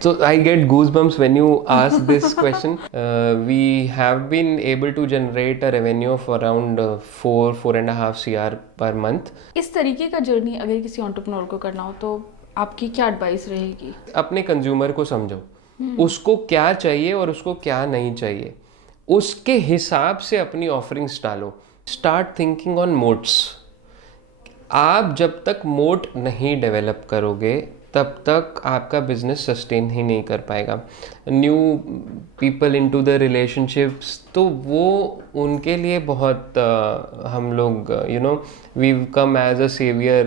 So I get goosebumps when you ask this question. We have been able to generate a revenue of around 4.5 CR per month. इस तरीके का journey अगर किसी entrepreneur को करना हो तो आपकी क्या एडवाइस रहेगी? अपने कंज्यूमर को समझो, उसको क्या चाहिए और उसको क्या नहीं चाहिए, उसके हिसाब से अपनी ऑफरिंग्स डालो. Start thinking on modes. आप जब तक मोड नहीं डेवलप करोगे तब तक आपका बिजनेस सस्टेन ही नहीं कर पाएगा. New people into the relationships, तो वो उनके लिए बहुत हम लोग we come as a saviour.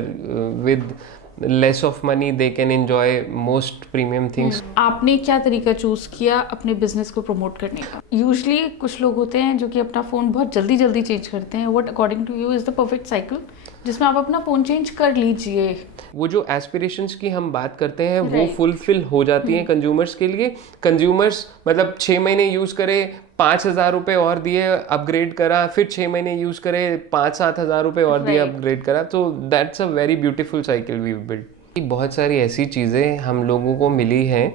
With less of money they can enjoy most premium things. आपने क्या तरीका चूज किया अपने बिजनेस को प्रमोट करने का? यूजुअली कुछ लोग होते हैं जो कि अपना फ़ोन बहुत जल्दी जल्दी चेंज करते हैं. What according to you is the perfect cycle जिसमें आप अपना फ़ोन चेंज कर लीजिए? वो जो एस्पिरेशंस की हम बात करते हैं वो फुलफिल हो जाती हैं कंज्यूमर्स के लिए. कंज्यूमर्स मतलब 6 महीने यूज़ करे, 5,000 रुपये और दिए, अपग्रेड करा, फिर 6 महीने यूज़ करे, 5-7 हज़ार रुपये और दिए, अपग्रेड करा. तो that's a very beautiful cycle we build. बहुत सारी ऐसी चीज़ें हम लोगों को मिली हैं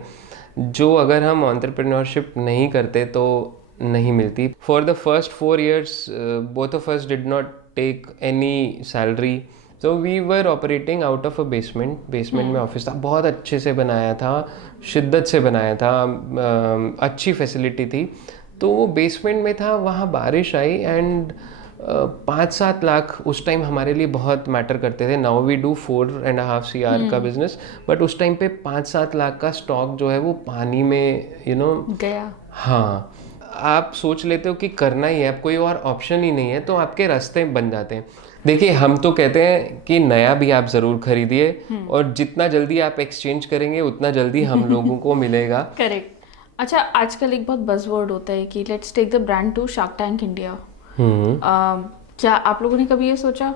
जो अगर हम एंटरप्रेन्योरशिप नहीं करते तो नहीं मिलती. For the first 4 years both of us did not take any salary. तो we were operating out of a basement में ऑफिस था, बहुत अच्छे से बनाया था, शिद्दत से बनाया था, अच्छी फैसिलिटी थी. तो वो बेसमेंट में था, वहाँ बारिश आई एंड 5-7 लाख उस टाइम हमारे लिए बहुत मैटर करते थे. नाउ वी डू 4.5 CR का बिजनेस, बट उस टाइम पे 5-7 लाख का स्टॉक जो है वो पानी में गया. हाँ, आप सोच लेते हो कि करना ही है, अब कोई और ऑप्शन ही नहीं है, तो आपके रास्ते बन जाते हैं. देखिए, हम तो कहते हैं कि नया भी आप ज़रूर खरीदिए, और जितना जल्दी आप एक्सचेंज करेंगे उतना जल्दी हम लोगों को मिलेगा. करेक्ट. अच्छा, आजकल एक बहुत बज़वर्ड होता है कि let's take the brand to shark tank India. क्या आप लोगों ने कभी ये सोचा?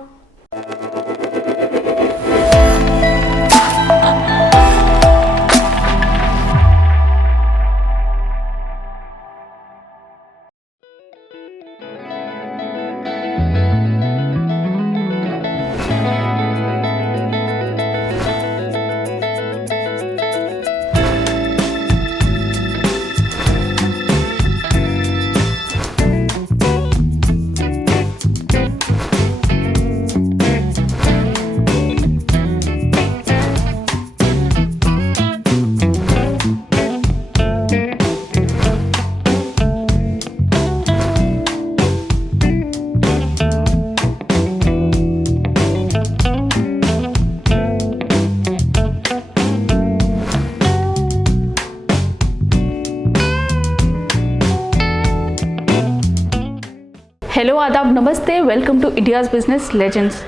हेलो, आदाब, namaste, welcome to India's business legends.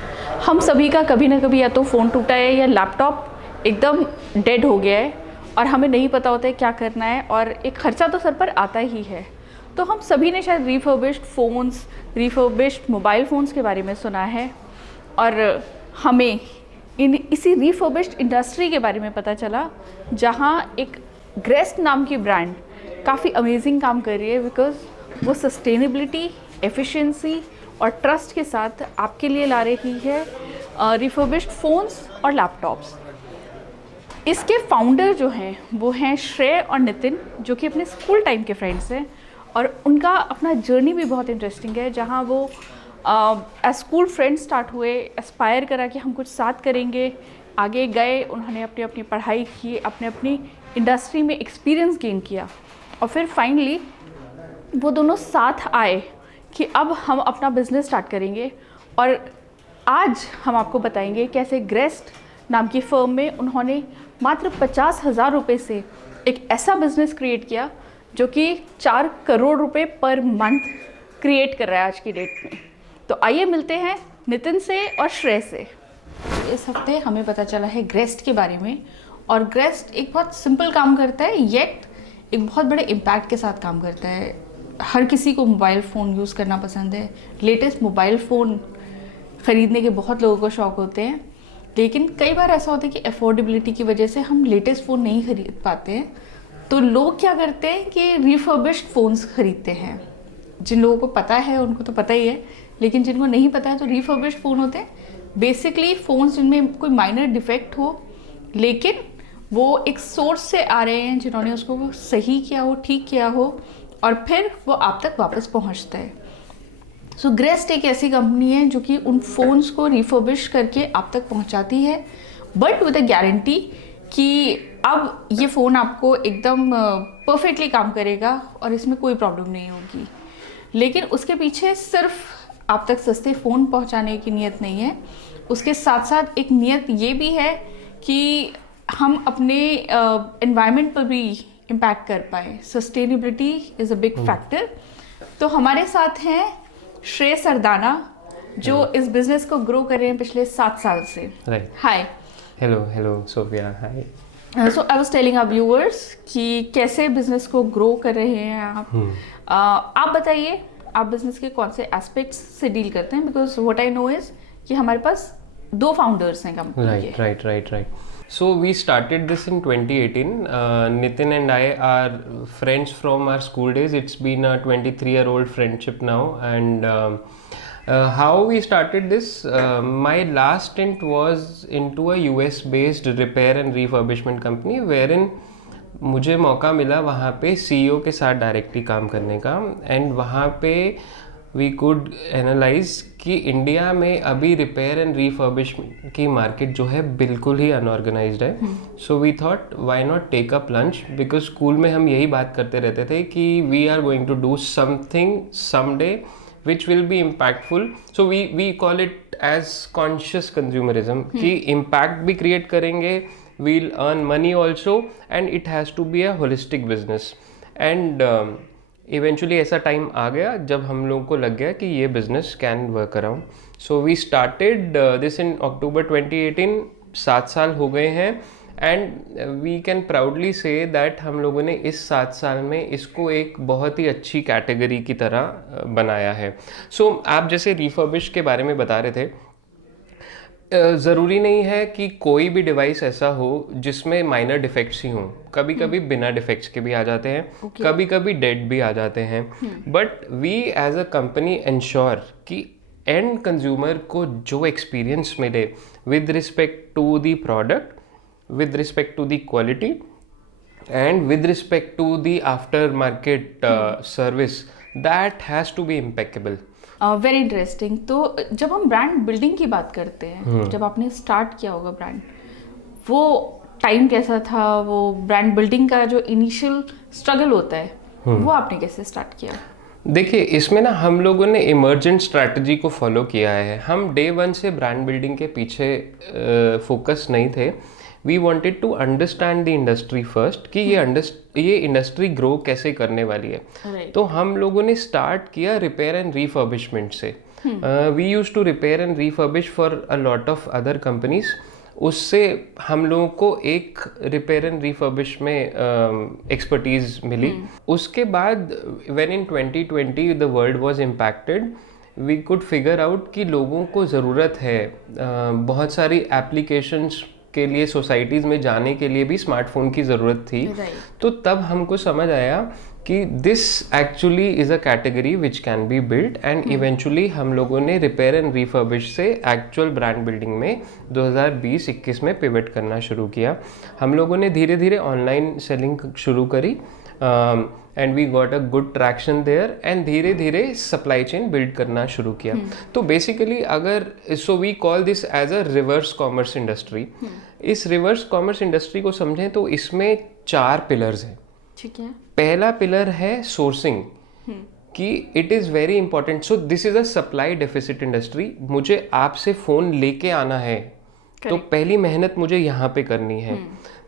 हम सभी का कभी ना कभी या तो फ़ोन टूटा है या लैपटॉप एकदम डेड हो गया है और हमें नहीं पता होता है क्या करना है, और एक खर्चा तो सर पर आता ही है. तो हम सभी ने शायद refurbished phones, refurbished mobile phones के बारे में सुना है, और हमें इसी रिफर्बिश्ड इंडस्ट्री के बारे में पता चला जहाँ एक ग्रेस्ट नाम की ब्रांड काफ़ी अमेजिंग काम कर रही है, बिकॉज वो सस्टेनेबिलिटी, एफिशिएंसी और ट्रस्ट के साथ आपके लिए ला रही है रिफर्बिश्ड फ़ोन्स और लैपटॉप्स. इसके फाउंडर जो हैं वो हैं श्रेय और नितिन, जो कि अपने स्कूल टाइम के फ्रेंड्स हैं, और उनका अपना जर्नी भी बहुत इंटरेस्टिंग है, जहां वो एज स्कूल फ्रेंड स्टार्ट हुए, एस्पायर करा कि हम कुछ साथ करेंगे, आगे गए, उन्होंने अपनी अपनी पढ़ाई की, अपनी इंडस्ट्री में एक्सपीरियंस गेन किया, और फिर फाइनली वो दोनों साथ आए कि अब हम अपना बिज़नेस स्टार्ट करेंगे. और आज हम आपको बताएंगे कैसे ग्रेस्ट नाम की फर्म में उन्होंने मात्र 50,000 रुपये से एक ऐसा बिज़नेस क्रिएट किया जो कि 4 करोड़ रुपए पर मंथ क्रिएट कर रहा है आज की डेट में. तो आइए मिलते हैं नितिन से और श्रेय से. इस हफ्ते हमें पता चला है ग्रेस्ट के बारे में, और ग्रेस्ट एक बहुत सिंपल काम करता है, येट एक बहुत बड़े इम्पैक्ट के साथ काम करता है. हर किसी को मोबाइल फ़ोन यूज़ करना पसंद है. लेटेस्ट मोबाइल फ़ोन ख़रीदने के बहुत लोगों को शौक़ होते हैं, लेकिन कई बार ऐसा होता है कि अफोर्डेबिलिटी की वजह से हम लेटेस्ट फ़ोन नहीं ख़रीद पाते हैं. तो लोग क्या करते हैं कि रिफर्बिश्ड फ़ोन्स ख़रीदते हैं. जिन लोगों को पता है उनको तो पता ही है, लेकिन जिनको नहीं पता है तो रिफर्बिश्ड फ़ोन होते हैं बेसिकली फ़ोन्स जिनमें कोई माइनर डिफेक्ट हो, लेकिन वो एक सोर्स से आ रहे हैं जिन्होंने उसको सही किया हो, ठीक किया हो, और फिर वो आप तक वापस पहुंचता है। सो ग्रेस्ट एक ऐसी कंपनी है जो कि उन फ़ोन्स को रिफर्बिश करके आप तक पहुंचाती है, बट विद अ गारंटी कि अब ये फ़ोन आपको एकदम परफेक्टली काम करेगा और इसमें कोई प्रॉब्लम नहीं होगी। लेकिन उसके पीछे सिर्फ आप तक सस्ते फ़ोन पहुंचाने की नीयत नहीं है, उसके साथ साथ एक नीयत ये भी है कि हम अपने एनवायरनमेंट पर भी इम्पैक्ट कर पाए। Sustainability is a big factor. तो हमारे साथ हैं श्रेय सरदाना, जो इस बिजनेस को ग्रो कर रहे हैं पिछले 7 साल से। Right. Hi. Hello Sophia, hi. So I was telling our viewers कि कैसे बिजनेस को ग्रो कर रहे हैं आप। आप बताइए, आप बिजनेस के कौन से एस्पेक्ट्स से डील करते हैं? Because what I know is कि हमारे पास 2 फाउंडर्स हैं कंपनी के। Right. So we started this in 2018. Nitin and I are friends from our school days. It's been a 23-year-old friendship now. And how we started this, my last stint was into a US-based repair and refurbishment company, wherein मुझे मौका मिला वहाँ पे CEO के साथ directly काम करने का। एंड वहाँ पे वी कुड एनालाइज कि इंडिया में अभी रिपेयर एंड रिफर्बिशमेंट की मार्केट जो है बिल्कुल ही अनऑर्गेनाइज्ड है। So we thought why not take up lunch, because school में हम यही बात करते रहते थे कि we are going to do something someday which will be impactful. So we call it as conscious consumerism कि impact भी create करेंगे, we'll earn money also, and it has to be a holistic business. And eventually ऐसा time आ गया जब हम लोगों को लग गया कि ये business can work around. So we started this in October 2018. 7 साल हो गए हैं, and we can proudly say that हम लोगों ने इस 7 साल में इसको एक बहुत ही अच्छी कैटेगरी की तरह बनाया है। सो आप जैसे रिफर्बिश के बारे में बता रहे थे, ज़रूरी नहीं है कि कोई भी डिवाइस ऐसा हो जिसमें माइनर डिफेक्ट्स ही हों। कभी कभी बिना डिफेक्ट्स के भी आ जाते हैं, कभी कभी डेड भी आ जाते हैं, but we as a company ensure कि एंड कंज्यूमर को जो एक्सपीरियंस मिले with respect to the product, with respect to the quality and with respect to the aftermarket service, that has to be impeccable. Very interesting. तो जब हम brand building की बात करते हैं, जब आपने स्टार्ट किया होगा ब्रांड, वो टाइम कैसा था? वो ब्रांड बिल्डिंग का जो इनिशियल स्ट्रगल होता है वो आपने कैसे स्टार्ट किया? देखिए, इसमें ना हम लोगों ने इमर्जेंट स्ट्रैटेजी को फॉलो किया है। हम डे 1 से ब्रांड बिल्डिंग के पीछे फोकस नहीं थे। We wanted to understand the industry first कि ये इंडस्ट्री ग्रो कैसे करने वाली है। तो हम लोगों ने स्टार्ट किया रिपेयर एंड रिफर्बिशमेंट से। We use to repair and refurbish for a lot of other companies. उससे हम लोगों को एक रिपेयर एंड रिफर्बिश में एक्सपर्टीज मिली। उसके बाद when in 2020 the world was impacted, we could figure out कि लोगों को ज़रूरत है बहुत सारी एप्लीकेशंस के लिए, सोसाइटीज़ में जाने के लिए भी स्मार्टफोन की ज़रूरत थी। तो तब हमको समझ आया कि this actually is a category which can be build, and eventually हम लोगों ने रिपेयर एंड रिफर्बिश से एक्चुअल ब्रांड बिल्डिंग में 2020-21 में पिवट करना शुरू किया। हम लोगों ने धीरे धीरे ऑनलाइन सेलिंग शुरू करी, and we got a good traction there, and धीरे धीरे सप्लाई चेन बिल्ड करना शुरू किया। तो बेसिकली अगर so we call this as a reverse commerce industry. इस रिवर्स कॉमर्स इंडस्ट्री को समझें तो इसमें 4 पिलर्स हैं। ठीक है। पहला पिलर है सोर्सिंग, कि it is very important. So this is a supply deficit industry. मुझे आपसे फ़ोन लेके आना है, तो पहली मेहनत मुझे यहाँ पे करनी है।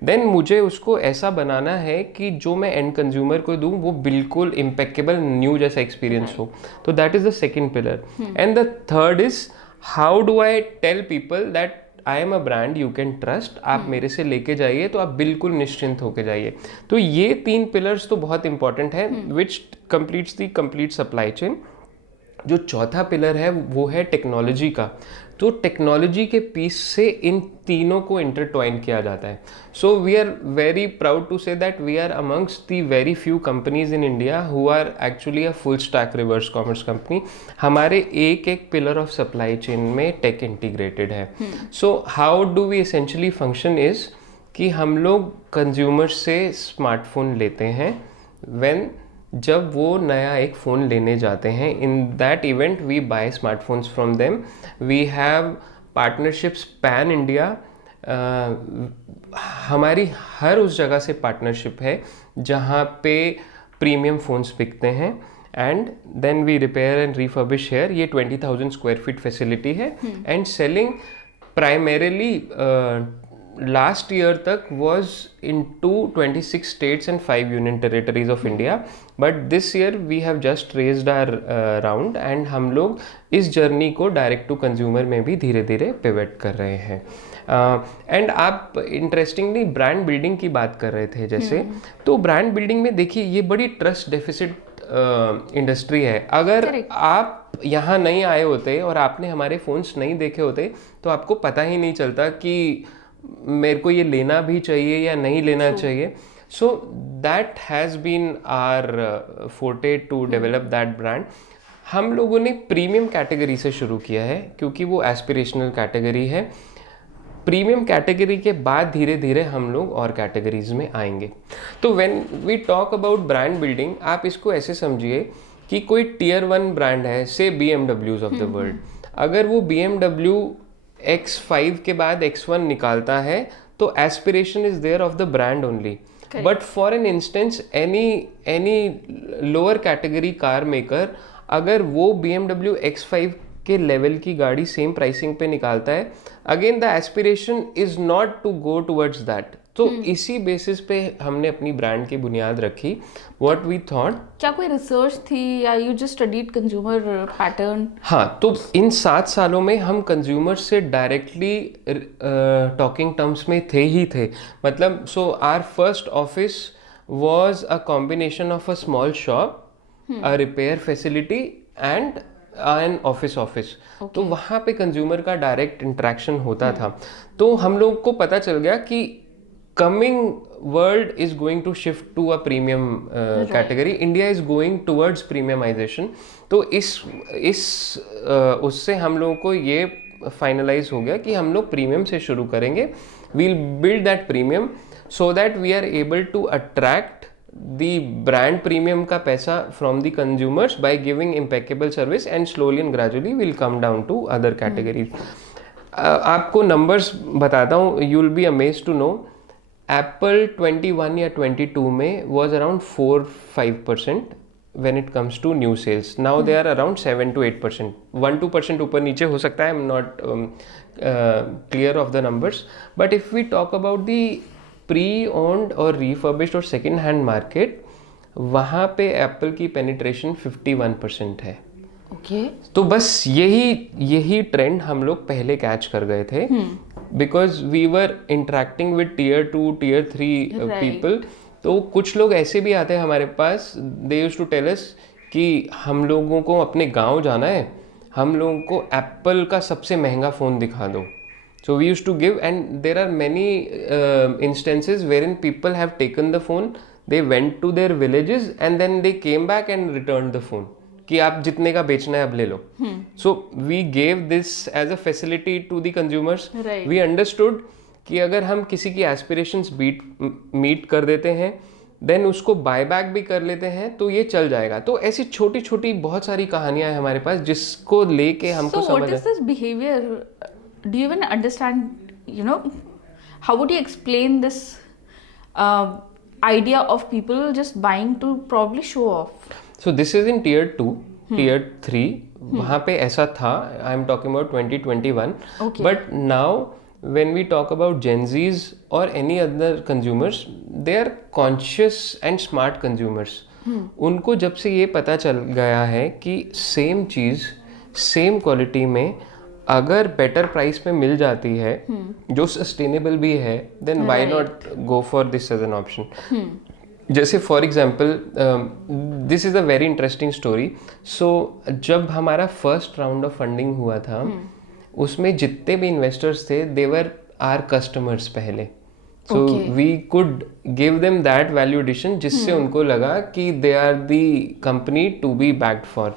देन मुझे उसको ऐसा बनाना है कि जो मैं एंड कंज्यूमर को दूँ वो बिल्कुल इम्पेक्केबल न्यू जैसा एक्सपीरियंस हो। तो that is the second pillar. And the third is how do I tell people that I am a brand you can trust. आप मेरे से लेके जाइए तो आप बिल्कुल निश्चिंत होके जाइए। तो ये 3 पिलर्स तो बहुत इंपॉर्टेंट है, which completes the complete supply chain. जो चौथा पिलर है वो है टेक्नोलॉजी का। तो टेक्नोलॉजी के पीस से इन तीनों को इंटरट्वाइन किया जाता है। So we are very proud to say that we are amongst the very few companies in India who are actually a full stack reverse commerce company. हमारे एक एक पिलर ऑफ सप्लाई चेन में tech integrated है। So how do we essentially function is कि हम लोग consumer से smartphone लेते हैं जब वो नया एक फ़ोन लेने जाते हैं. In that event we buy smartphones from them. We have partnerships pan India. हमारी हर उस जगह से पार्टनरशिप है जहाँ पे प्रीमियम फ़ोन्स बिकते हैं. And then we repair and refurbish here. ये 20,000 स्क्वायर फीट फैसिलिटी है. And selling primarily last year तक was into 26 states and 5 union territories of India. But this year we have just raised our round and हम लोग इस journey को direct to consumer में भी धीरे धीरे पिवट कर रहे हैं. एंड आप इंटरेस्टिंगली ब्रांड बिल्डिंग की बात कर रहे थे जैसे, तो ब्रांड बिल्डिंग में देखिए ये बड़ी ट्रस्ट डेफिसिट इंडस्ट्री है. अगर आप यहाँ नहीं आए होते और आपने हमारे फ़ोन्स नहीं देखे होते तो आपको पता ही नहीं चलता कि मेरे को ये लेना भी चाहिए या नहीं लेना चाहिए. So that has been our forte to develop that brand. हम लोगों ने प्रीमियम कैटेगरी से शुरू किया है क्योंकि वो एस्पिरेशनल कैटेगरी है. प्रीमियम कैटेगरी के बाद धीरे धीरे हम लोग और कैटेगरीज में आएंगे. तो when we talk about brand building, आप इसको ऐसे समझिए कि कोई टियर 1 ब्रांड है, से BMWs ऑफ द वर्ल्ड. अगर वो BMW X5 के बाद X1 निकालता है तो aspiration is there of the brand only. But for an instance any lower category car maker अगर वो BMW X5 के लेवल की गाड़ी सेम प्राइसिंग पे निकालता है, again the aspiration is not to go towards that. तो इसी बेसिस पे हमने अपनी ब्रांड की बुनियाद रखी. व्हाट वी थॉट, क्या कोई रिसर्च थी या you just studied consumer pattern? हाँ, तो इन 7 सालों में हम कंज्यूमर से डायरेक्टली टॉकिंग टर्म्स में थे. मतलब so our first office was a combination of a small shop, a repair facility and an office. तो वहाँ पे कंज्यूमर का डायरेक्ट इंटरेक्शन होता था. तो हम लोग को पता चल गया कि coming world is going to shift to a premium category. India is going towards premiumization. तो उससे हम लोगों को ये फाइनलाइज हो गया कि हम लोग प्रीमियम से शुरू करेंगे. we'll build that premium so that we are able to attract the brand premium का पैसा from the consumers by giving impeccable service, and slowly and gradually we'll come down to other categories. आपको numbers बताता हूँ, you'll be amazed to know. Apple 21 या 22 में was around 4-5% when it comes to new sales. Now they are around 7-8%. 1-2% ऊपर नीचे हो सकता है. I'm not clear of the numbers. But if we talk about the pre-owned or refurbished or second hand market, वहाँ पे Apple की penetration 51% है. तो बस यही ट्रेंड हम लोग पहले कैच कर गए थे. Because we were interacting with tier 2 tier 3 people. तो कुछ लोग ऐसे भी आते हैं हमारे पास, they used to tell us कि हम लोगों को अपने गांव जाना है, हम लोगों को एप्पल का सबसे महंगा फ़ोन दिखा दो. So we used to give, and there are many instances wherein people have taken the phone, they went to their villages and then they came back and return the phone कि आप जितने का बेचना है अब ले लो. So we gave this as a facility to the consumers. We understood कि अगर हम किसी की एस्पिरेशंस मीट कर देते हैं, देन उसको बाय बैक भी कर लेते हैं तो ये चल जाएगा. तो ऐसी छोटी छोटी बहुत सारी कहानियां हैं हमारे पास जिसको लेके हमको समझ. What is this behaviour? Do you even understand, you know, how would you explain this idea of people just buying to probably show off? So this is in tier 2, tier 3. वहाँ पे ऐसा था. I am talking about 2021. But now when we talk about Gen Zs or any other consumers, they are conscious and smart consumers. उनको जब से ये पता चल गया है कि सेम चीज़ सेम क्वालिटी में अगर बेटर प्राइस पे मिल जाती है जो सस्टेनेबल भी है, then why not go for this as an option. जैसे for example, this is a very interesting story. So जब हमारा फर्स्ट राउंड ऑफ फंडिंग हुआ था, उसमें जितने भी इन्वेस्टर्स थे दे वर आर कस्टमर्स पहले. So we could give them that value addition जिससे उनको लगा कि they are the company to be backed for.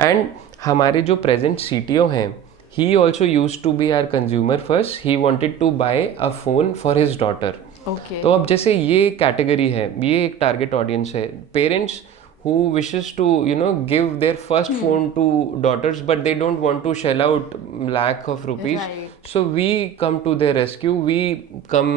And हमारे जो प्रेजेंट CTO हैं, he also used to be our consumer first. He wanted to buy a phone for his daughter. Okay तो अब जैसे ये कैटेगरी है, ये एक टारगेट ऑडियंस है, parents who wishes to give their first phone to daughters, but they don't want to shell out lakh of rupees. Right. So we come to their rescue, we come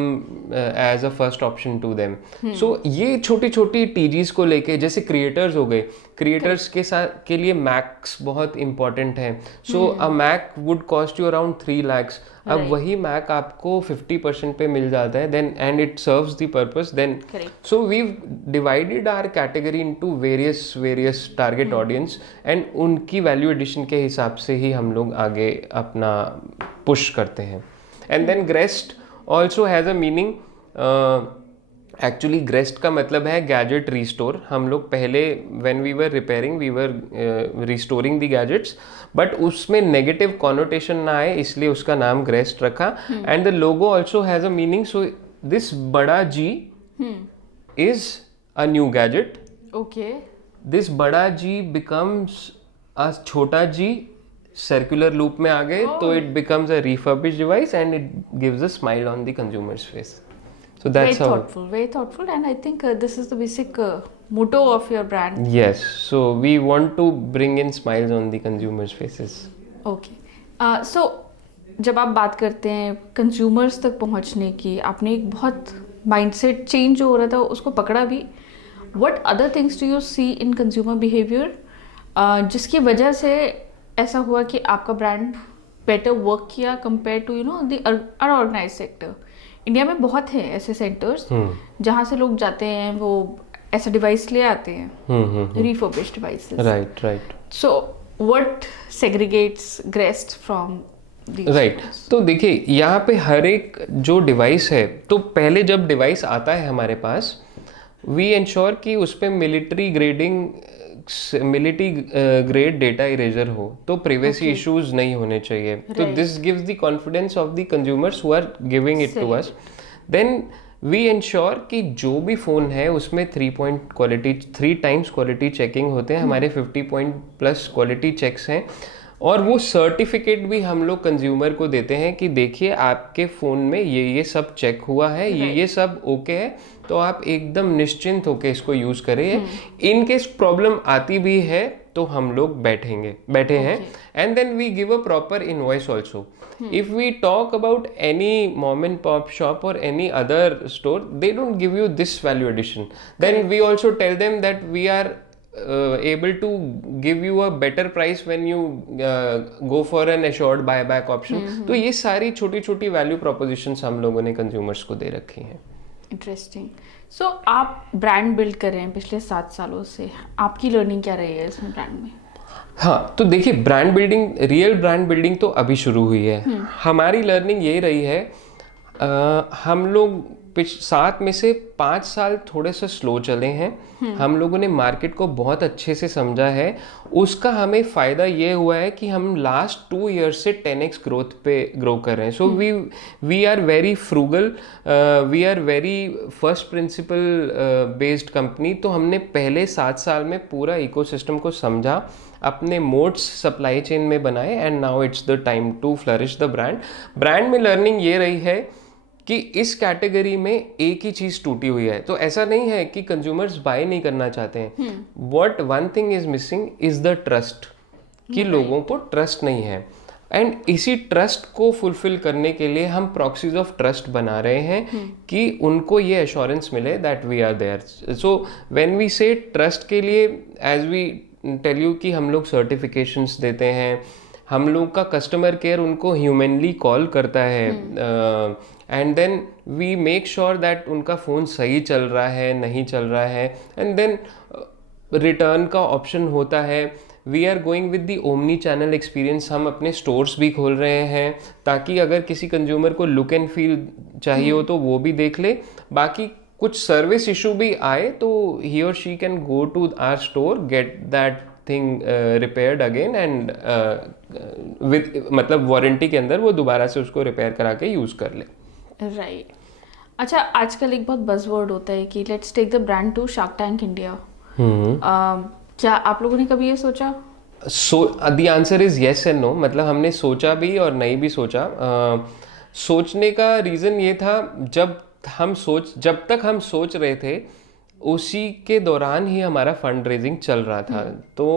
as a first option to them. So ये छोटी छोटी टीजीज को लेके, जैसे creators हो गए, creators के साथ के लिए मैक्स बहुत इंपॉर्टेंट है. So a Mac would cost you around 3 lakhs. अब वही मैक आपको 50% पे मिल जाता है, then and it serves the purpose, then so we divided our category into various target audience, and उनकी वैल्यू एडिशन के हिसाब से ही हम लोग आगे अपना पुश करते हैं. And then Grest also has a meaning. Actually Grest का मतलब है गैजेट रिस्टोर. हम लोग पहले when we were repairing we were restoring the gadgets, but उसमें नेगेटिव कॉनोटेशन ना आए इसलिए उसका नाम ग्रेस्ट रखा. And the logo also has a meaning. So this बड़ा G is a new gadget. Okay. This बड़ा जी बिकम्स अ छोटा जी, सर्कुलर लूप में आ गए तो it becomes a refurbished device and it gives a smile on the consumers face. So that's very thoughtful, and I think this is the basic motto of your brand. Yes, so we want to bring in smiles on the consumers' faces. Okay, so जब आप बात करते हैं consumers तक पहुंचने की, आपने एक बहुत माइंडसेट चेंज जो हो रहा था उसको पकड़ा भी. What other things do you see in consumer behavior जिसकी वजह से ऐसा हुआ कि आपका ब्रांड बेटर वर्क किया compare to the unorganised sector? India में बहुत है ऐसे सेंटर्स जहाँ से लोग जाते हैं, वो ऐसा डिवाइस ले आते हैं, refurbished devices. Right. So what segregates Greste from right. तो देखिए यहाँ पे हर एक जो डिवाइस है, तो पहले जब डिवाइस आता है हमारे पास, वी इंश्योर कि उस पर मिलिट्री ग्रेड डेटा इरेजर हो, तो प्राइवेसी इश्यूज नहीं होने चाहिए. तो this gives the confidence of the consumers who are giving it to us. Then we ensure कि जो भी फ़ोन है उसमें 3 times क्वालिटी चेकिंग होते हैं. हमारे 50 point plus क्वालिटी चेक्स हैं, और वो सर्टिफिकेट भी हम लोग कंज्यूमर को देते हैं कि देखिए आपके फ़ोन में ये सब चेक हुआ है, ये सब ओके है, तो आप एकदम निश्चिंत होके इसको यूज़ करें. इन केस प्रॉब्लम आती भी है तो हम लोग बैठे हैं. And then we give a proper invoice also. If we talk about any mom and pop shop और any other store, they don't give you this value addition. Then we also tell them that we are able to give you a better price when you go for an assured buyback option. तो ये सारी छोटी छोटी value propositions हम लोगों ने consumers को दे रखी हैं. इंटरेस्टिंग. सो आप ब्रांड बिल्ड कर रहे हैं पिछले 7 सालों से, आपकी लर्निंग क्या रही है इसमें ब्रांड में? हाँ, तो देखिए brand building, real brand building तो अभी शुरू हुई है. हमारी लर्निंग ये रही है, हम लोग 7 में से 5 साल थोड़े से स्लो चले हैं. हम लोगों ने मार्केट को बहुत अच्छे से समझा है. उसका हमें फ़ायदा ये हुआ है कि हम लास्ट 2 years से 10x ग्रोथ पे ग्रो कर रहे हैं. So we are very frugal, we are very first principle based company. तो हमने पहले 7 साल में पूरा इकोसिस्टम को समझा, अपने मोड्स सप्लाई चेन में बनाए, and now it's the time to flourish the brand. Brand में लर्निंग ये रही है कि इस कैटेगरी में एक ही चीज़ टूटी हुई है. तो ऐसा नहीं है कि कंज्यूमर्स बाय नहीं करना चाहते हैं. What one thing is missing is the trust, कि लोगों को ट्रस्ट नहीं है. एंड इसी ट्रस्ट को फुलफिल करने के लिए हम प्रॉक्सीज ऑफ ट्रस्ट बना रहे हैं कि उनको ये एश्योरेंस मिले that we are there. So when we say trust के लिए, एज वी टेल यू कि हम लोग सर्टिफिकेशंस देते हैं, हम लोग का कस्टमर केयर उनको ह्यूमनली कॉल करता है, and then we make sure that उनका फ़ोन सही चल रहा है, नहीं चल रहा है, एंड देन रिटर्न का ऑप्शन होता है. We are going with the omni channel experience. हम अपने स्टोर्स भी खोल रहे हैं ताकि अगर किसी कंज्यूमर को लुक एंड फील चाहिए हो तो वो भी देख ले. बाकी कुछ सर्विस इशू भी आए तो ही और she can go to our store, get that thing repaired again, and with मतलब वारंटी के अंदर वो दोबारा से उसको रिपेयर करा के यूज़ कर ले. राइट. अच्छा, आजकल एक बहुत बज़वर्ड होता है कि let's take the brand to shark tank India. क्या आप लोगों ने कभी ये सोचा? The answer is yes and no. मतलब हमने सोचा भी और नहीं भी सोचा. सोचने का रीज़न ये था, जब जब तक हम सोच रहे थे उसी के दौरान ही हमारा फंड रेजिंग चल रहा था। तो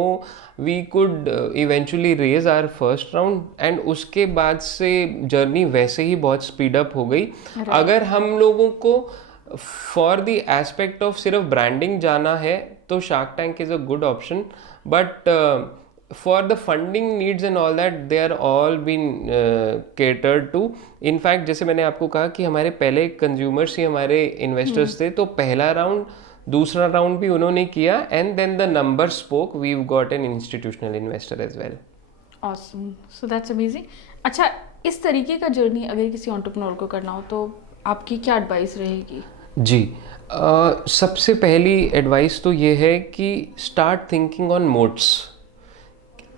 we could eventually raise our first round and उसके बाद से जर्नी वैसे ही बहुत स्पीड अप हो गई। अगर हम लोगों को फॉर द एस्पेक्ट ऑफ सिर्फ ब्रांडिंग जाना है तो shark tank is a good option, but for the funding needs and all that they are all been catered to. in fact जैसे मैंने आपको कहा कि हमारे पहले कंज्यूमर्स ही हमारे इन्वेस्टर्स थे, तो पहला राउंड दूसरा राउंड भी उन्होंने किया and then the number spoke, we got an institutional investor as well. Awesome, so that's amazing. अच्छा, इस तरीके का जर्नी अगर किसी एंटरप्रेन्योर को करना हो तो आपकी क्या एडवाइस रहेगी? जी, सबसे पहली एडवाइस तो ये है कि स्टार्ट थिंकिंग ऑन मोड्स।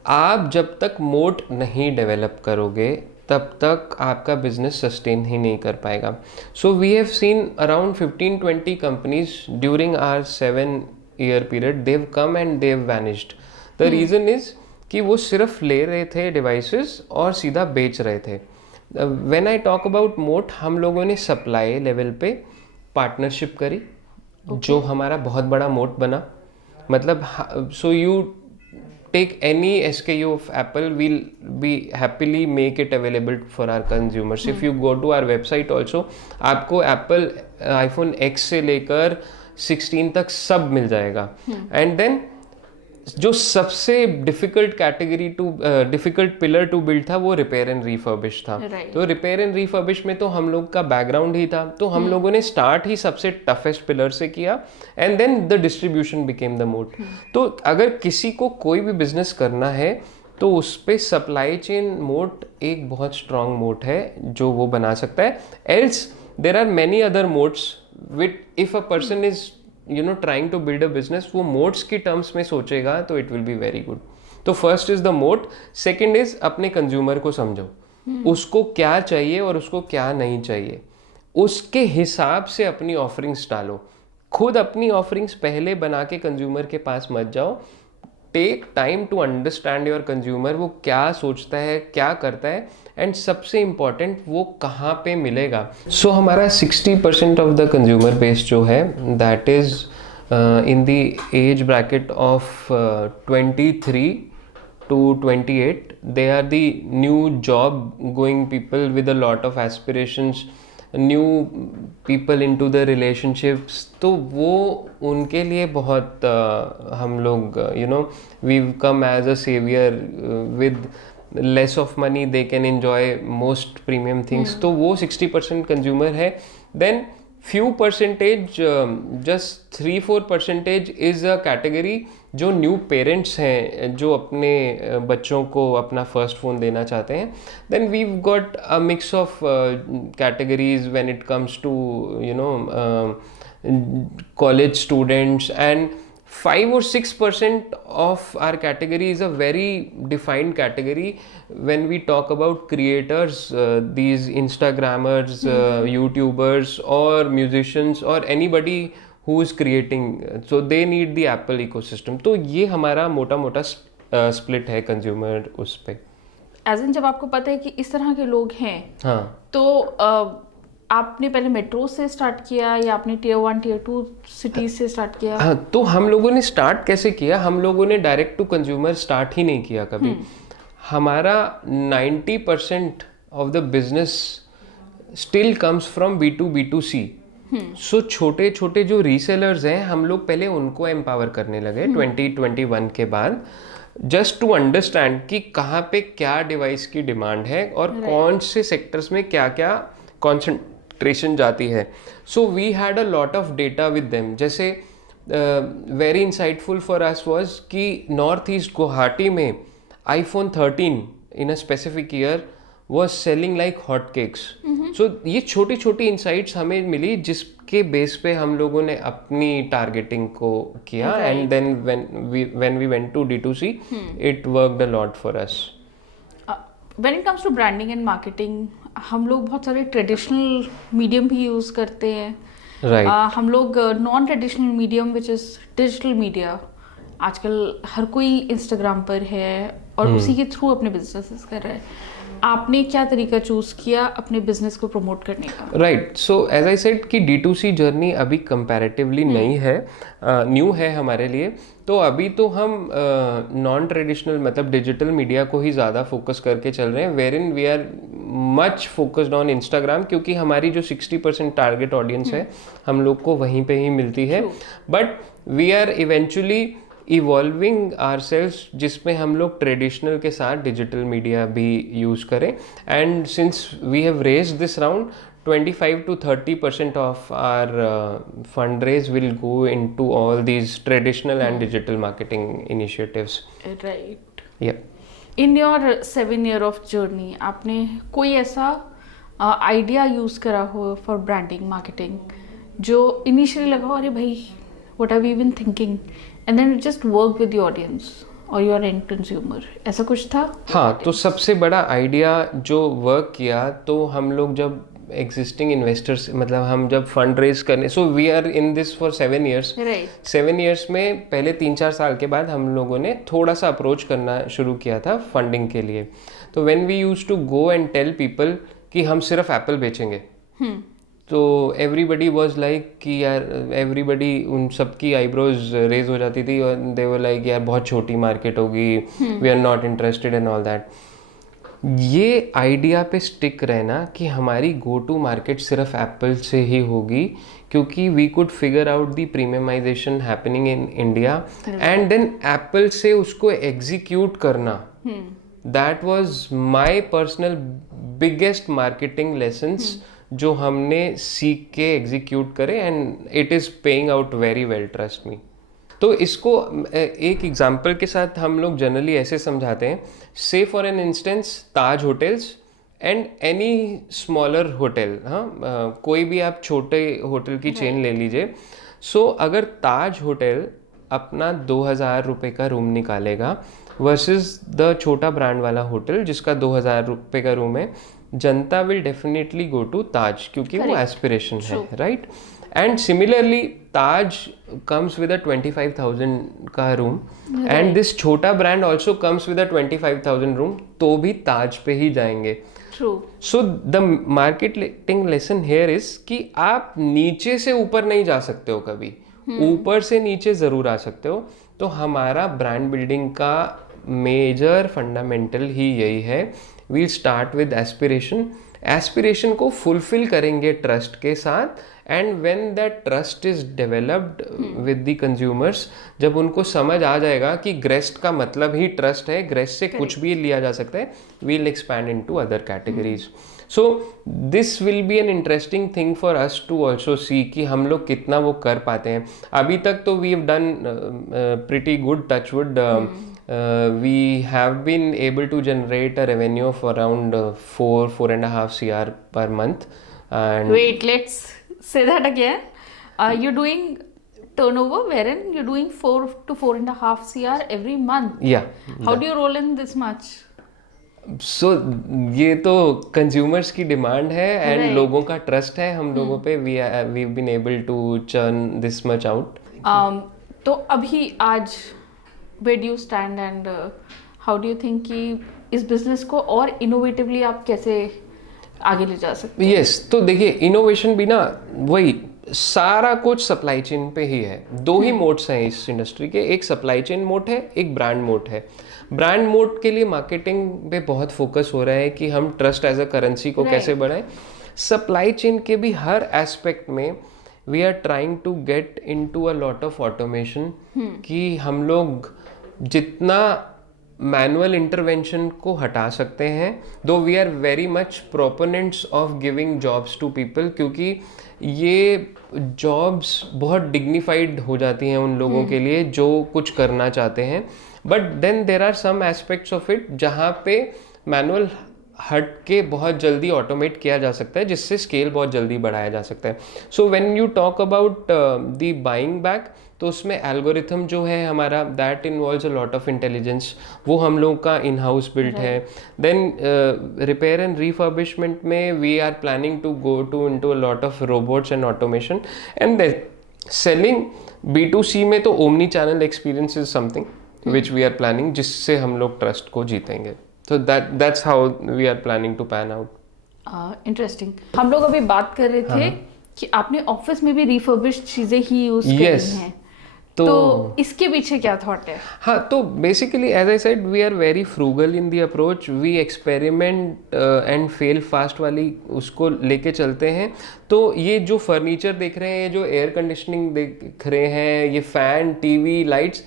आप जब तक मोट नहीं डेवलप करोगे तब तक आपका बिजनेस सस्टेन ही नहीं कर पाएगा। So we have seen around 15-20 companies during our 7-year period, they have come and they have vanished. The reason is कि वो सिर्फ ले रहे थे डिवाइसेस और सीधा बेच रहे थे। व्हेन आई टॉक अबाउट मोट, हम लोगों ने सप्लाई लेवल पे पार्टनरशिप करी, जो हमारा बहुत बड़ा मोट बना। मतलब so you take any SKU of Apple, we'll be happily make it available for our consumers. If you go to our website also, आपको Apple iPhone X से लेकर 16 तक सब मिल जाएगा। And then जो सबसे डिफिकल्ट पिलर टू बिल्ड था वो रिपेयर एंड रिफर्बिश था। तो रिपेयर एंड रिफर्बिश में तो हम लोग का बैकग्राउंड ही था, तो हम लोगों ने स्टार्ट ही सबसे टफेस्ट पिलर से किया and then the distribution became the mode. तो अगर किसी को कोई भी बिजनेस करना है तो उस पे सप्लाई चेन मोड एक बहुत स्ट्रॉन्ग मोड है जो वो बना सकता है। Else there are many other modes with if a person is trying to build a business, वो मोड्स की टर्म्स में सोचेगा तो it will be very good. तो first is the mode, second is अपने कंज्यूमर को समझो, उसको क्या चाहिए और उसको क्या नहीं चाहिए, उसके हिसाब से अपनी ऑफरिंग्स डालो। खुद अपनी ऑफरिंग्स पहले बना के कंज्यूमर के पास मत जाओ। Take time to understand your consumer, वो क्या सोचता है, क्या करता है, एंड सबसे इम्पॉर्टेंट वो कहाँ पे मिलेगा। सो हमारा 60% ऑफ द कंज्यूमर बेस जो है that is in the age bracket of 23 to 28. They are the new job going people with a lot of aspirations, new people into the relationships. तो वो उनके लिए बहुत हम लोग we've come as a savior with less of money they can enjoy most premium things. तो वो 60% consumer है. Then few percentage, just 3-4% is a category जो न्यू पेरेंट्स हैं जो अपने बच्चों को अपना फर्स्ट फ़ोन देना चाहते हैं. Then we've got a mix of categories when it comes to college students, and 5 or 6% of our category is a very defined category when we talk about creators, these Instagrammers, YouTubers or musicians or anybody who is creating, so they need the Apple ecosystem. तो ये हमारा मोटा मोटा split है consumer उस पे. As in जब आपको पता है कि इस तरह के लोग हैं, हाँ, तो आपने पहले मेट्रो से स्टार्ट किया या आपने टियर 1 टियर 2 सिटीज से स्टार्ट किया? हाँ, तो हम लोगों ने स्टार्ट कैसे किया, हम लोगों ने डायरेक्ट टू कंज्यूमर स्टार्ट ही नहीं किया कभी. हमारा 90% of the business still comes from B2B2C. सो छोटे छोटे जो रीसेलर्स हैं हम लोग पहले उनको एम्पावर करने लगे 2021 के बाद, जस्ट टू अंडरस्टैंड कि कहाँ पे क्या डिवाइस की डिमांड है और कौन से सेक्टर्स में क्या क्या कॉन्सेंट्रेशन जाती है. So we had a lot of data with them. जैसे very insightful for us was कि नॉर्थ ईस्ट गुवाहाटी में iPhone 13 in a specific year was selling like hot cakes. So ये छोटी छोटी इंसाइट्स हमें मिली जिसके बेस पे हम लोगों ने अपनी टारगेटिंग को किया, and then when we went to D2C, it worked a lot for us. When it comes to branding and marketing, हम लोग बहुत सारे ट्रेडिशनल मीडियम भी यूज़ करते हैं. Right. हम लोग non traditional medium which is digital media, आजकल हर कोई इंस्टाग्राम पर है और उसी के थ्रू अपने बिजनेसेस कर रहा है. आपने क्या तरीका चूज किया अपने बिजनेस को प्रमोट करने का? Right, so as I said कि D2C जर्नी अभी कंपैरेटिवली नई है, न्यू है हमारे लिए। तो अभी तो हम नॉन ट्रेडिशनल मतलब डिजिटल मीडिया को ही ज़्यादा फोकस करके चल रहे हैं, wherein we are much focused on Instagram, क्योंकि हमारी जो 60% टारगेट ऑडियंस है हम लोग को वहीं पे ही मिलती है। But we are eventually evolving ourselves, जिसमें हम लोग ट्रेडिशनल के साथ डिजिटल मीडिया भी यूज़ करें। And since we have raised this round, 25 to 30% of our fundraise will go into all these traditional and digital marketing initiatives. Right. Yeah. In your 7 year of journey, आपने कोई ऐसा idea use करा हो for branding marketing जो initially लगा अरे भाई what have we been thinking and then it just work with the audience और योर एंड कंज्यूमर, ऐसा कुछ था? हाँ, तो सबसे बड़ा आइडिया जो वर्क किया, तो हम लोग जब एग्जिस्टिंग इन्वेस्टर्स मतलब हम जब फंड रेज करने, so we are in this for 7 years. 7 years में पहले 3-4 साल के बाद हम लोगों ने थोड़ा सा अप्रोच करना शुरू किया था फंडिंग के लिए। तो when we used to go and tell people कि हम सिर्फ एप्पल बेचेंगे, तो एवरीबडी वॉज लाइक कि यार, एवरीबडी उन सबकी आईब्रोज रेज हो जाती थी और दे वर लाइक यार बहुत छोटी मार्केट होगी, we are not interested and all that. ये आइडिया पे स्टिक रहना कि हमारी गो टू मार्केट सिर्फ एप्पल से ही होगी, क्योंकि we could figure out the premiumisation happening in India and then Apple से उसको एग्जीक्यूट करना, that was my personal biggest marketing lessons जो हमने सीख के एग्जीक्यूट करे, and it is paying out very well, trust me. तो इसको एक एग्जांपल के साथ हम लोग जनरली ऐसे समझाते हैं, से for an instance Taj hotels and any smaller hotel, हाँ, कोई भी आप छोटे होटल की चेन ले लीजिए। सो अगर ताज होटल अपना 2,000 रुपये का रूम निकालेगा वर्सेस द छोटा ब्रांड वाला होटल जिसका 2,000 रुपये का रूम है, जनता विल डेफिनेटली गो टू ताज, क्योंकि वो एस्पिरेशन है, right? And similarly Taj comes with a 25,000 का रूम एंड दिस छोटा brand also comes with a 25,000 room, तो भी ताज पे ही जाएंगे। So the marketing lesson here is कि आप नीचे से ऊपर नहीं जा सकते हो कभी, ऊपर से नीचे जरूर आ सकते हो। तो हमारा ब्रांड बिल्डिंग का मेजर फंडामेंटल ही यही है, we'll start with aspiration, aspiration को फुलफिल करेंगे ट्रस्ट के साथ, and when that trust is developed with the consumers, जब उनको समझ आ जाएगा कि ग्रेस्ट का मतलब ही ट्रस्ट है, ग्रेस्ट से कुछ भी लिया जा सकता है, we'll expand into other categories. So this will be an interesting thing for us to also see कि हम लोग कितना वो कर पाते हैं। अभी तक तो we have done pretty good, touchwood, we have been able to generate a revenue of around 4.5 CR per month. And wait, let's say that again. You're doing turnover wherein you're doing 4 to 4.5 CR every month. Yeah. How do you roll in this much? So ये तो consumers की demand है and लोगों का trust है हम लोगों पे, we've been able to churn this much out. तो अभी आज where do you stand and how do you think कि इस बिजनेस को और इनोवेटिवली आप कैसे आगे ले जा सकते हैं? Yes, तो देखिए इनोवेशन भी ना वही सारा कुछ सप्लाई चेन पे ही है। दो ही मोड्स हैं इस इंडस्ट्री के, एक सप्लाई चेन मोड है, एक ब्रांड मोड है। ब्रांड मोड के लिए मार्केटिंग पे बहुत फोकस हो रहा है कि हम ट्रस्ट एज अ करेंसी को कैसे बढ़ाएं। सप्लाई चेन के भी हर एस्पेक्ट में we are trying to get into a lot of automation, कि हम लोग जितना मैनुअल इंटरवेंशन को हटा सकते हैं, though we are very much proponents of giving jobs to people, क्योंकि ये जॉब्स बहुत डिग्निफाइड हो जाती हैं उन लोगों के लिए जो कुछ करना चाहते हैं। But then there are some aspects of it जहाँ पे मैनुअल हट के बहुत जल्दी ऑटोमेट किया जा सकता है, जिससे स्केल बहुत जल्दी बढ़ाया जा सकता है। So when you talk about the buying back, तो उसमें एल्गोरिथम जो है हमारा, that involves a lot of intelligence, वो हम लोग का इन हाउस बिल्ट है। देन रिपेयर एंड रिफर्बिशमेंट में we are planning to go to into a lot of robots and automation. And then selling B2C में तो omni channel experience is something which we are planning, जिससे हम लोग trust को जीतेंगे। So that's how we are planning to pan out. Interesting. हम लोग अभी बात कर रहे थे कि आपने ऑफिस में भी रिफर्बिश्ड चीजें ही यूज करी हैं, तो इसके पीछे क्या थॉट है? हाँ, तो basically as I said we are very frugal in the approach, we experiment and fail fast वाली उसको लेके चलते हैं। तो ये जो फर्नीचर देख रहे हैं, जो एयर कंडीशनिंग देख रहे हैं, ये fan, TV, lights,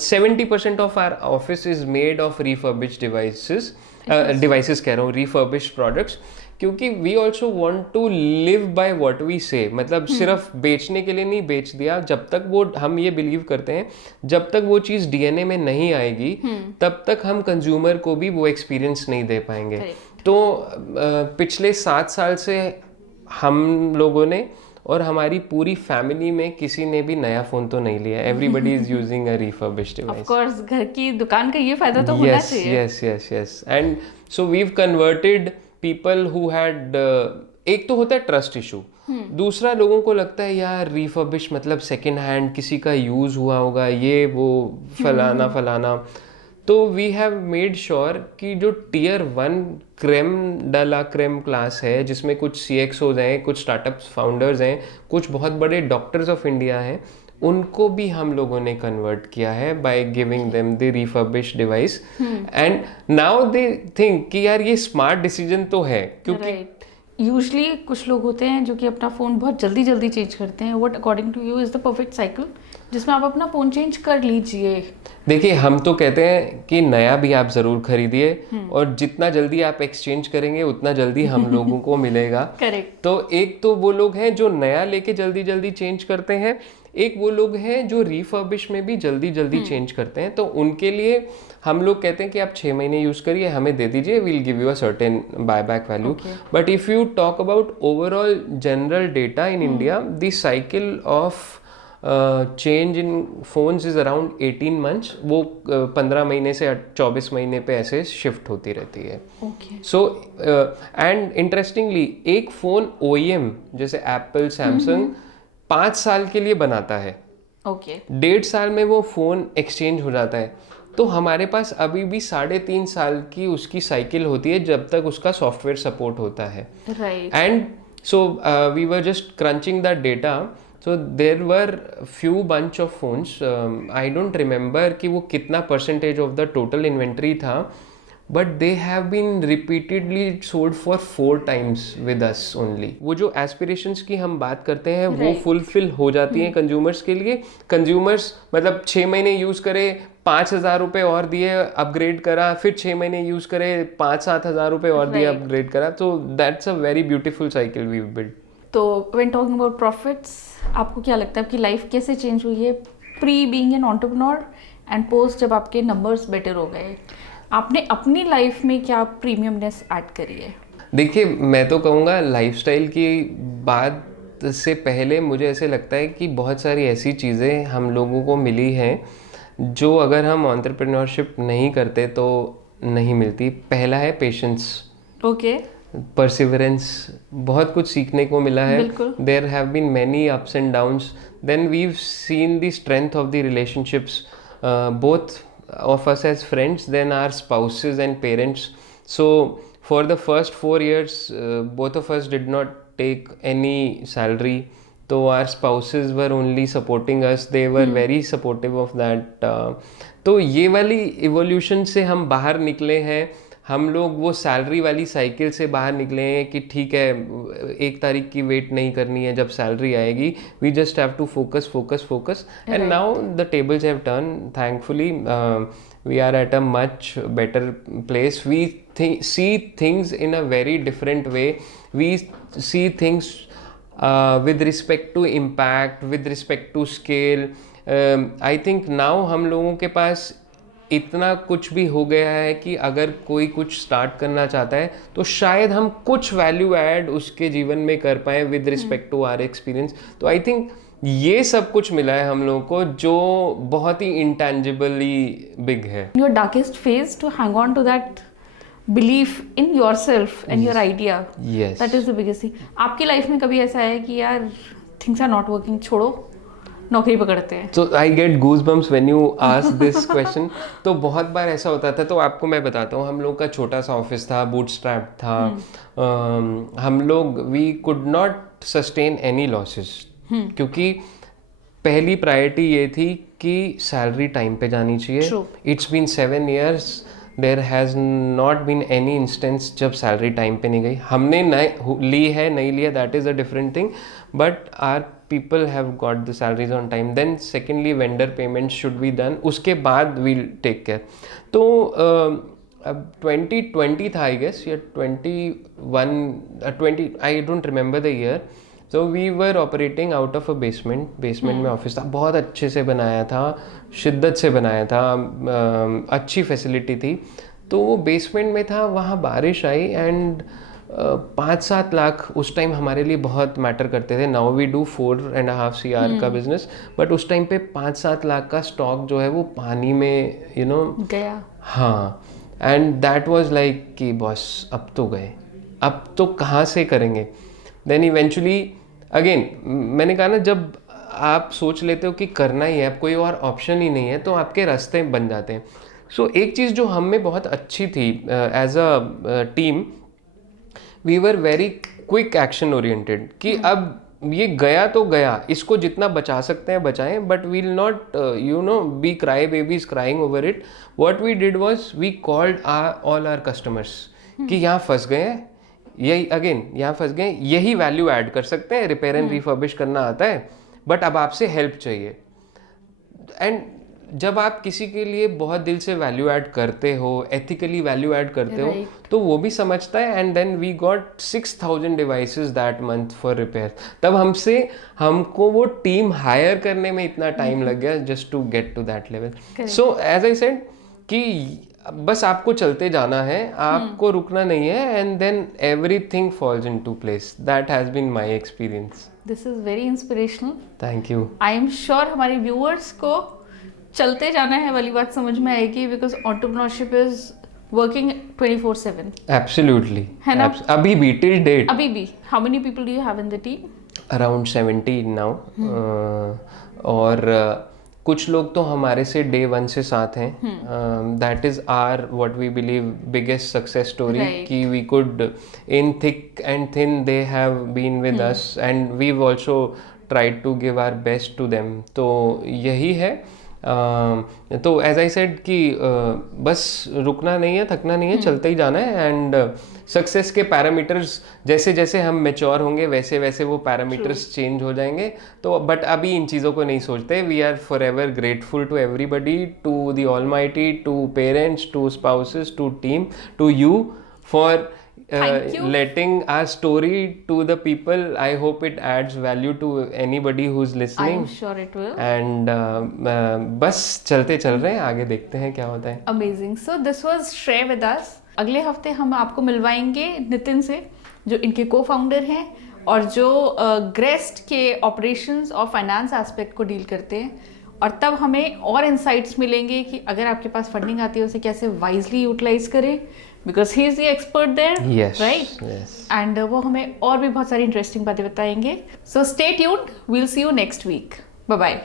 70% of our office is made of refurbished devices कह रहा हूँ, रिफर्बिश्ड प्रोडक्ट्स, क्योंकि we also want to live by what we say. मतलब सिर्फ बेचने के लिए नहीं बेच दिया, जब तक वो, हम ये बिलीव करते हैं जब तक वो चीज़ डीएनए में नहीं आएगी तब तक हम कंज्यूमर को भी वो एक्सपीरियंस नहीं दे पाएंगे। तो पिछले 7 साल से हम लोगों ने और हमारी पूरी फैमिली में किसी ने भी नया फोन तो नहीं लिया। Everybody is using a refurbished device. Of course, घर की दुकान का ये फायदा तो होना चाहिए। Yes and so we have converted people who had, एक तो होता है ट्रस्ट इशू, दूसरा लोगों को लगता है यार रिफर्बिश मतलब सेकेंड हैंड, किसी का यूज हुआ होगा, ये वो फलाना। तो वी हैव मेड श्योर कि जो टियर 1 क्रेम डाला क्रेम क्लास है, जिसमें कुछ CXOs हैं, कुछ स्टार्टअप्स फाउंडर्स हैं, कुछ बहुत बड़े डॉक्टर्स ऑफ इंडिया हैं, उनको भी हम लोगों ने कन्वर्ट किया है by giving them the refurbished device. And now they think कि यार ये स्मार्ट डिसीजन तो है, क्योंकि यूजुअली कुछ लोग होते हैं जो कि अपना फ़ोन बहुत जल्दी चेंज करते हैं। What according to you is the perfect cycle जिसमें आप अपना फ़ोन चेंज कर लीजिए? देखिए, हम तो कहते हैं कि नया भी आप ज़रूर खरीदिए, और जितना जल्दी आप एक्सचेंज करेंगे उतना जल्दी हम लोगों को मिलेगा। करेक्ट। तो एक तो वो लोग हैं जो नया लेके जल्दी चेंज करते हैं, एक वो लोग हैं जो रिफर्बिश में भी जल्दी चेंज करते हैं। तो उनके लिए हम लोग कहते हैं कि आप 6 महीने यूज़ करिए, हमें दे दीजिए, we'll give you a certain buyback value. But if you talk about overall general data in India, the cycle of change in phones is around 18 months. वो 15 महीने से 24 महीने पे ऐसे शिफ्ट होती रहती है। सो एंड इंटरेस्टिंगली एक फ़ोन OEM जैसे एप्पल, सैमसंग 5 साल के लिए बनाता है। 1.5 साल में वो फ़ोन एक्सचेंज हो जाता है। तो हमारे पास अभी भी 3.5 साल की उसकी साइकिल होती है जब तक उसका सॉफ्टवेयर सपोर्ट होता है। And so we were just crunching the data, so there were few bunch of phones, I don't remember कि वो कितना percentage of the total inventory था, but they have been repeatedly sold for 4 times with us only. वो जो aspirations की हम बात करते हैं वो फुलफिल हो जाती हैं कंज्यूमर्स के लिए। कंज्यूमर्स मतलब 6 महीने यूज़ करे, 5,000 रुपये और दिए, अपग्रेड करा, फिर 6 महीने यूज़ करे, 5-7 हज़ार रुपये और दिए, अपग्रेड करा। तो that's a very beautiful cycle we build. तो व्हेन टॉकिंग अबाउट प्रॉफिट्स, आपको क्या लगता है आपकी लाइफ कैसे चेंज हुई है pre being an entrepreneur and post जब आपके नंबर्स बेटर हो गए? आपने अपनी लाइफ में क्या प्रीमियमनेस ऐड करी है? देखिए, मैं तो कहूँगा लाइफस्टाइल की बात से पहले मुझे ऐसे लगता है कि बहुत सारी ऐसी चीज़ें हम लोगों को मिली हैं जो अगर हम एंटरप्रेन्योरशिप नहीं करते तो नहीं मिलती। पहला है पेशेंस, परसिवरेंस, बहुत कुछ सीखने को मिला है। There have been many ups and downs, then we have seen the strength of the relationships, both of us as friends, then our spouses and parents. So for the first 4 years both of us did not take any salary, so our spouses were only supporting us. They were very supportive of that. तो ये वाली evolution से हम बाहर निकले हैं। हम लोग वो सैलरी वाली साइकिल से बाहर निकले हैं कि ठीक है 1 तारीख की वेट नहीं करनी है, जब सैलरी आएगी we just have to focus and now the tables have turn thankfully. We are at a much better place, we see things in a very different way, we see things with respect to impact, with respect to scale. I think now हम लोगों के पास इतना कुछ भी हो गया है कि अगर कोई कुछ स्टार्ट करना चाहता है तो शायद हम कुछ वैल्यू ऐड उसके जीवन में कर पाएँ with respect to our experience. तो आई थिंक ये सब कुछ मिला है हम लोगों को जो बहुत ही इंटेंजिबली बिग है। Your darkest phase to hang on to that belief in yourself and your idea, that is the biggest thing. आपकी लाइफ में कभी ऐसा है कि यार थिंग्स आर नॉट वर्किंग, छोड़ो नौकरी पकड़ते हैं। So I get goosebumps when you ask this question. तो बहुत बार ऐसा होता था, तो आपको मैं बताता हूँ, हम लोग का छोटा सा ऑफिस था, बूटस्ट्रैप था, हम लोग we could not sustain any losses, क्योंकि पहली प्रायोरिटी ये थी कि सैलरी टाइम पे जानी चाहिए। It's been 7 years, there has not been any instance जब सैलरी टाइम पे नहीं गई। हमने ली है नहीं लिया, that is a different thing, but our people have got the salaries on time. Then secondly, vendor payments should be done, उसके बाद we'll take care. तो अब 2020 था I guess, या 20 I don't remember the year. So we were operating out of a basement में office था, बहुत अच्छे से बनाया था, शिद्दत से बनाया था, अच्छी फैसिलिटी थी। तो वो बेसमेंट में था, वहाँ बारिश आई एंड 5-7 लाख उस टाइम हमारे लिए बहुत मैटर करते थे। नाउ वी डू 4.5 CR का बिजनेस, बट उस टाइम पे 5-7 लाख का स्टॉक जो है वो पानी में गया। हाँ, एंड दैट वाज लाइक कि बॉस अब तो गए, अब तो कहाँ से करेंगे। देन इवेंचुअली अगेन मैंने कहा ना, जब आप सोच लेते हो कि करना ही है, अब कोई और ऑप्शन ही नहीं है, तो आपके रास्ते बन जाते हैं। सो एक चीज़ जो हम में बहुत अच्छी थी as a team, we were very quick action oriented, कि अब ये गया तो गया, इसको जितना बचा सकते हैं बचाएं, but we'll not be cry babies crying over it. What we did was we called all our customers कि यहाँ फंस गए हैं, यहाँ फंस गए, यही वैल्यू ऐड कर सकते हैं, रिपेयर एंड रिफर्बिश करना आता है, बट अब आपसे हेल्प चाहिए। एंड जब आप किसी के लिए बहुत दिल से वैल्यू ऐड करते हो, एथिकली वैल्यू ऐड करते हो, तो वो भी समझता है। And then we got 6000 devices that month for repair. तब हमको वो टीम हायर करने में इतना टाइम लग गया just to get to that level. So as I said कि बस आपको चलते जाना है, आपको रुकना नहीं है, and then everything falls into place. That has been my experience. This is very inspirational. Thank you. I am sure हमारे व्यूअर्स को चलते जाना है वाली बात समझ में आएगी, because entrepreneurship is working 24/7। Absolutely, है ना? अभी भी टिल डेट। अभी भी how many people do you have in the team? Around 70 now. और कुछ लोग तो हमारे से डे 1 से साथ हैं। That is are what we believe biggest success story, कि we could in thick and thin they have been with us and we have also tried to give our best to them. तो यही है। तो as I said कि बस रुकना नहीं है, थकना नहीं है, चलते ही जाना है। एंड सक्सेस के पैरामीटर्स जैसे जैसे हम मैच्योर होंगे वैसे वैसे वो पैरामीटर्स चेंज हो जाएंगे। तो बट अभी इन चीज़ों को नहीं सोचते। We are forever grateful to everybody, to the almighty, to parents, to spouses, to team, to you for letting our story to the people. I hope it adds value to anybody who's listening. I'm sure it will. And बस चलते चल रहे हैं, आगे देखते हैं क्या होता है। Amazing. So this was Shrey with us. अगले हफ्ते हम आपको मिलवाएंगे नितिन से, जो इनके को-फाउंडर हैं और जो ग्रेस्ट के ऑपरेशंस और फाइनेंस एस्पेक्ट को डील करते हैं। और तब हमें और इंसाइट्स मिलेंगे कि अगर आपके पास फंडिंग आती है उसे कैसे वाइजली यूटिलाइज करें, because he is the expert there, right? And वो हमें और भी बहुत सारी इंटरेस्टिंग बातें बताएंगे। So stay tuned, we'll see you next week. Bye bye.